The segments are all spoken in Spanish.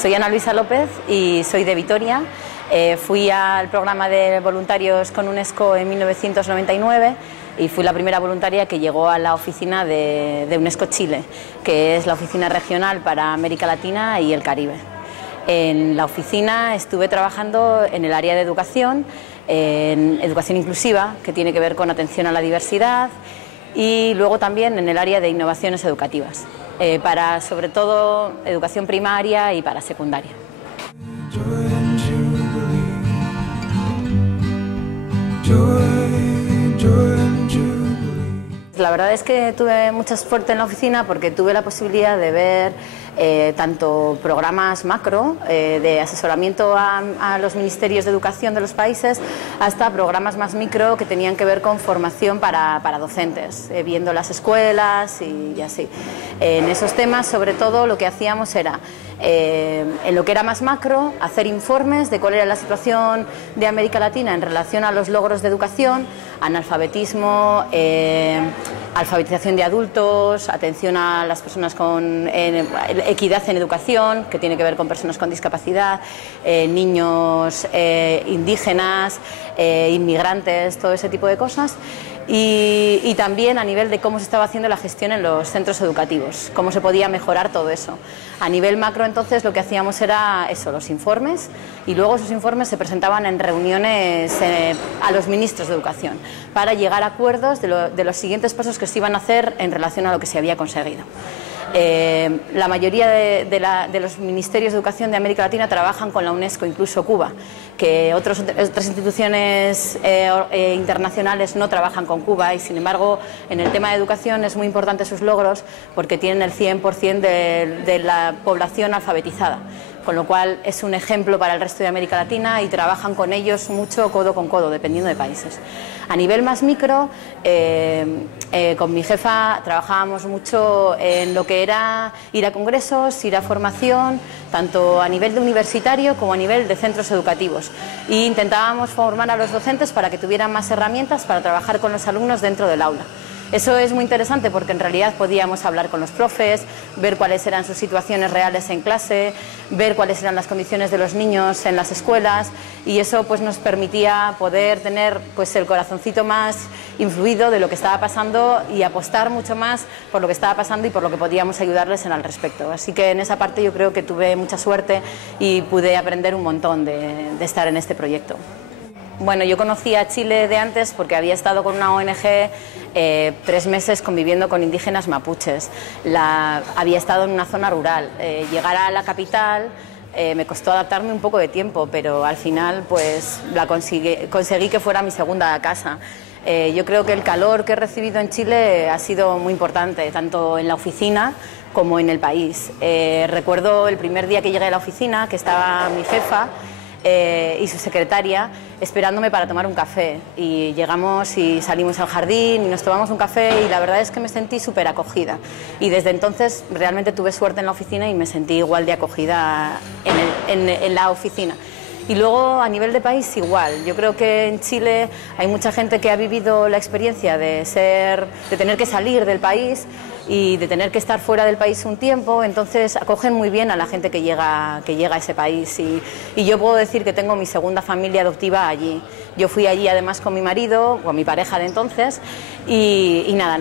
Soy Ana Luisa López y soy de Vitoria. Fui al programa de voluntarios con UNESCO en 1999 y fui la primera voluntaria que llegó a la oficina de UNESCO Chile, que es la oficina regional para América Latina y el Caribe. En la oficina estuve trabajando en el área de educación, en educación inclusiva, que tiene que ver con atención a la diversidad, y luego también en el área de innovaciones educativas, para sobre todo educación primaria y para secundaria. La verdad es que tuve mucha suerte en la oficina porque tuve la posibilidad de ver tanto programas macro de asesoramiento a los ministerios de educación de los países, hasta programas más micro que tenían que ver con formación para docentes, viendo las escuelas y así. En esos temas, sobre todo, lo que hacíamos era, en lo que era más macro, hacer informes de cuál era la situación de América Latina en relación a los logros de educación, analfabetismo, alfabetización de adultos, atención a las personas con equidad en educación, que tiene que ver con personas con discapacidad, niños indígenas, inmigrantes, todo ese tipo de cosas. Y también a nivel de cómo se estaba haciendo la gestión en los centros educativos, cómo se podía mejorar todo eso. A nivel macro, entonces, lo que hacíamos era eso, los informes, y luego esos informes se presentaban en reuniones a los ministros de educación para llegar a acuerdos de los siguientes pasos que se iban a hacer en relación a lo que se había conseguido. La mayoría de los ministerios de educación de América Latina trabajan con la UNESCO, incluso Cuba, que otras instituciones internacionales no trabajan con Cuba, y sin embargo en el tema de educación es muy importante sus logros porque tienen el 100% de la población alfabetizada, con lo cual es un ejemplo para el resto de América Latina y trabajan con ellos mucho codo con codo, dependiendo de países. A nivel más micro, con mi jefa trabajábamos mucho en lo que era ir a congresos, ir a formación, tanto a nivel de universitario como a nivel de centros educativos, e intentábamos formar a los docentes para que tuvieran más herramientas para trabajar con los alumnos dentro del aula. Eso es muy interesante porque en realidad podíamos hablar con los profes, ver cuáles eran sus situaciones reales en clase, ver cuáles eran las condiciones de los niños en las escuelas, y eso pues nos permitía poder tener pues el corazoncito más influido de lo que estaba pasando y apostar mucho más por lo que estaba pasando y por lo que podíamos ayudarles al respecto. Así que en esa parte yo creo que tuve mucha suerte y pude aprender un montón de estar en este proyecto. Bueno, yo conocía Chile de antes porque había estado con una ONG 3 meses conviviendo con indígenas mapuches. Había estado en una zona rural. Llegar a la capital me costó adaptarme un poco de tiempo, pero al final pues conseguí que fuera mi segunda casa. Yo creo que el calor que he recibido en Chile ha sido muy importante, tanto en la oficina como en el país. Recuerdo el primer día que llegué a la oficina, que estaba mi jefa y su secretaria esperándome para tomar un café, y llegamos y salimos al jardín y nos tomamos un café, y la verdad es que me sentí súper acogida, y desde entonces realmente tuve suerte en la oficina y me sentí igual de acogida en la oficina. Y luego a nivel de país igual, yo creo que en Chile hay mucha gente que ha vivido la experiencia de tener que salir del país y de tener que estar fuera del país un tiempo, entonces acogen muy bien a la gente que llega a ese país, y yo puedo decir que tengo mi segunda familia adoptiva allí. Yo fui allí además con mi marido, con mi pareja de entonces, y nada,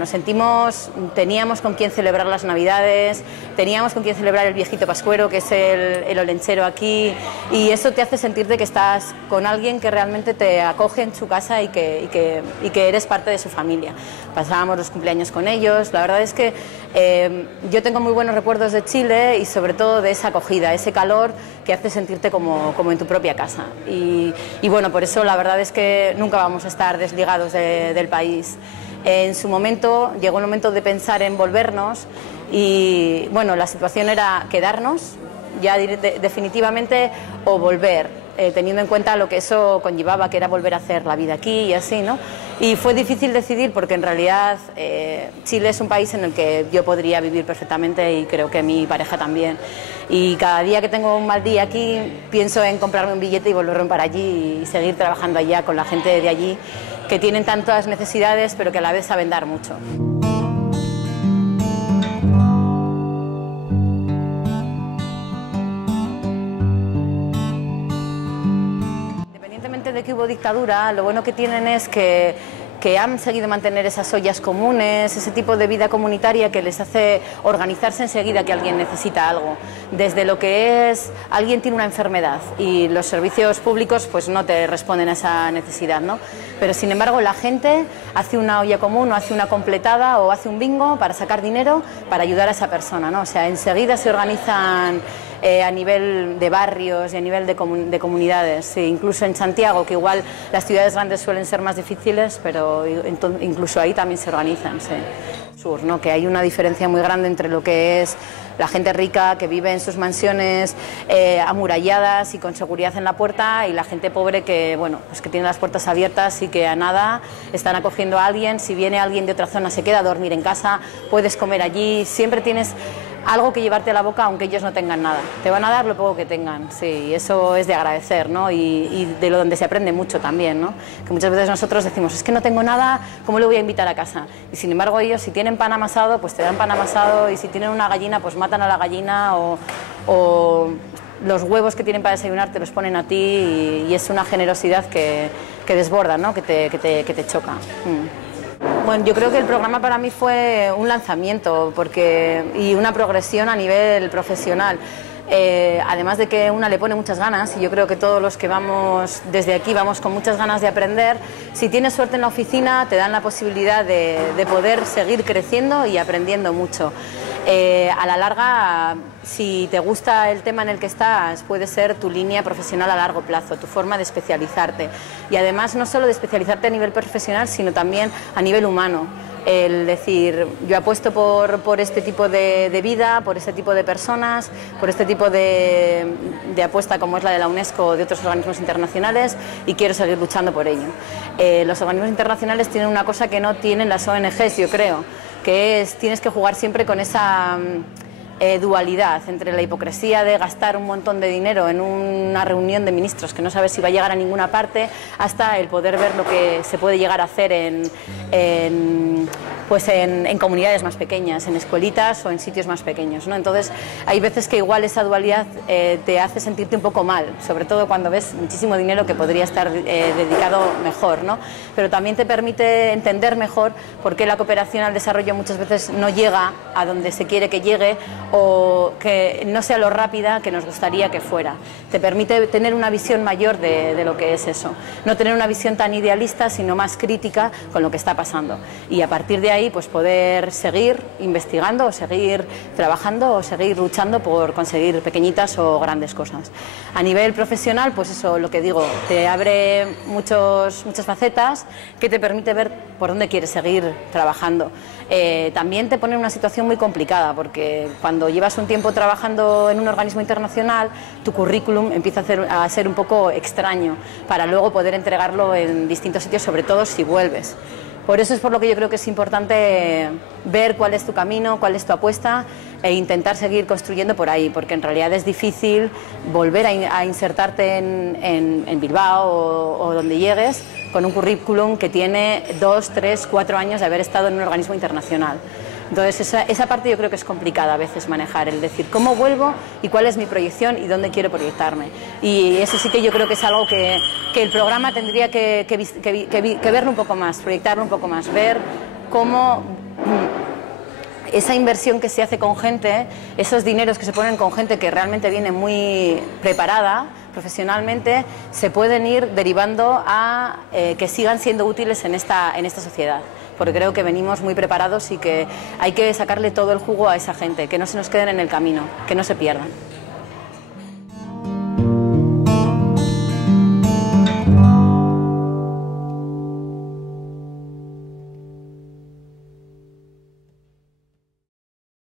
teníamos con quién celebrar las Navidades, teníamos con quién celebrar el viejito pascuero, que es el olenchero aquí, y eso te hace sentirte que estás con alguien que realmente te acoge en su casa y que eres parte de su familia. Pasábamos los cumpleaños con ellos. La verdad es que yo tengo muy buenos recuerdos de Chile y sobre todo de esa acogida, ese calor que hace sentirte como en tu propia casa. Y bueno, por eso la verdad es que nunca vamos a estar desligados del país. En su momento llegó el momento de pensar en volvernos, y bueno, la situación era quedarnos ya definitivamente o volver, teniendo en cuenta lo que eso conllevaba, que era volver a hacer la vida aquí y así, ¿no? Y fue difícil decidir porque en realidad Chile es un país en el que yo podría vivir perfectamente, y creo que mi pareja también. Y cada día que tengo un mal día aquí pienso en comprarme un billete y volverme para allí y seguir trabajando allá con la gente de allí, que tienen tantas necesidades pero que a la vez saben dar mucho. de que hubo dictadura, lo bueno que tienen es que han seguido mantener esas ollas comunes, ese tipo de vida comunitaria que les hace organizarse enseguida que alguien necesita algo. Desde lo que es, alguien tiene una enfermedad y los servicios públicos pues no te responden a esa necesidad, ¿no? Pero sin embargo la gente hace una olla común o hace una completada o hace un bingo para sacar dinero para ayudar a esa persona, ¿no? O sea, enseguida se organizan a nivel de barrios y a nivel de comunidades, sí, incluso en Santiago, que igual las ciudades grandes suelen ser más difíciles, pero incluso ahí también se organizan, sí. Sur, ¿no? Que hay una diferencia muy grande entre lo que es la gente rica que vive en sus mansiones amuralladas y con seguridad en la puerta, y la gente pobre que, bueno, pues que tiene las puertas abiertas y que a nada están acogiendo a alguien. Si viene alguien de otra zona se queda a dormir en casa, puedes comer allí, siempre tienes algo que llevarte a la boca aunque ellos no tengan nada. Te van a dar lo poco que tengan, sí, y eso es de agradecer, ¿no? Y de lo donde se aprende mucho también, ¿no? Que muchas veces nosotros decimos, es que no tengo nada, ¿cómo le voy a invitar a casa? Y sin embargo ellos, si tienen pan amasado, pues te dan pan amasado, y si tienen una gallina, pues matan a la gallina, o los huevos que tienen para desayunar te los ponen a ti, y es una generosidad que desborda, ¿no? Que te choca. Bueno, yo creo que el programa para mí fue un lanzamiento y una progresión a nivel profesional. Además de que una le pone muchas ganas, y yo creo que todos los que vamos desde aquí vamos con muchas ganas de aprender. Si tienes suerte en la oficina te dan la posibilidad de poder seguir creciendo y aprendiendo mucho. A la larga, si te gusta el tema en el que estás, puede ser tu línea profesional a largo plazo, tu forma de especializarte. Y además no solo de especializarte a nivel profesional, sino también a nivel humano. El decir, yo apuesto por este tipo de vida, por este tipo de personas, por este tipo de apuesta como es la de la UNESCO o de otros organismos internacionales, y quiero seguir luchando por ello. Los organismos internacionales tienen una cosa que no tienen las ONGs, yo creo, que es, tienes que jugar siempre con esa dualidad entre la hipocresía de gastar un montón de dinero en una reunión de ministros que no sabes si va a llegar a ninguna parte, hasta el poder ver lo que se puede llegar a hacer en comunidades más pequeñas, en escuelitas o en sitios más pequeños, ¿no? Entonces hay veces que igual esa dualidad te hace sentirte un poco mal, sobre todo cuando ves muchísimo dinero que podría estar dedicado mejor, ¿no? Pero también te permite entender mejor por qué la cooperación al desarrollo muchas veces no llega a donde se quiere que llegue, o que no sea lo rápida que nos gustaría que fuera. Te permite tener una visión mayor de lo que es eso, no tener una visión tan idealista, sino más crítica con lo que está pasando, y a partir de ahí pues poder seguir investigando, o seguir trabajando, o seguir luchando por conseguir pequeñitas o grandes cosas. A nivel profesional, pues eso, lo que digo, te abre muchas facetas que te permite ver por dónde quieres seguir trabajando. También te pone en una situación muy complicada, porque cuando llevas un tiempo trabajando en un organismo internacional, tu currículum empieza a ser un poco extraño para luego poder entregarlo en distintos sitios, sobre todo si vuelves. Por eso es por lo que yo creo que es importante ver cuál es tu camino, cuál es tu apuesta, e intentar seguir construyendo por ahí, porque en realidad es difícil volver a insertarte en Bilbao o donde llegues con un currículum que tiene 2, 3, 4 años de haber estado en un organismo internacional. Entonces esa parte yo creo que es complicada a veces manejar, el decir cómo vuelvo y cuál es mi proyección y dónde quiero proyectarme. Y eso sí que yo creo que es algo que el programa tendría que verlo un poco más, proyectarlo un poco más, ver cómo esa inversión que se hace con gente, esos dineros que se ponen con gente que realmente viene muy preparada profesionalmente, se pueden ir derivando a que sigan siendo útiles en esta sociedad. Porque creo que venimos muy preparados y que hay que sacarle todo el jugo a esa gente, que no se nos queden en el camino, que no se pierdan.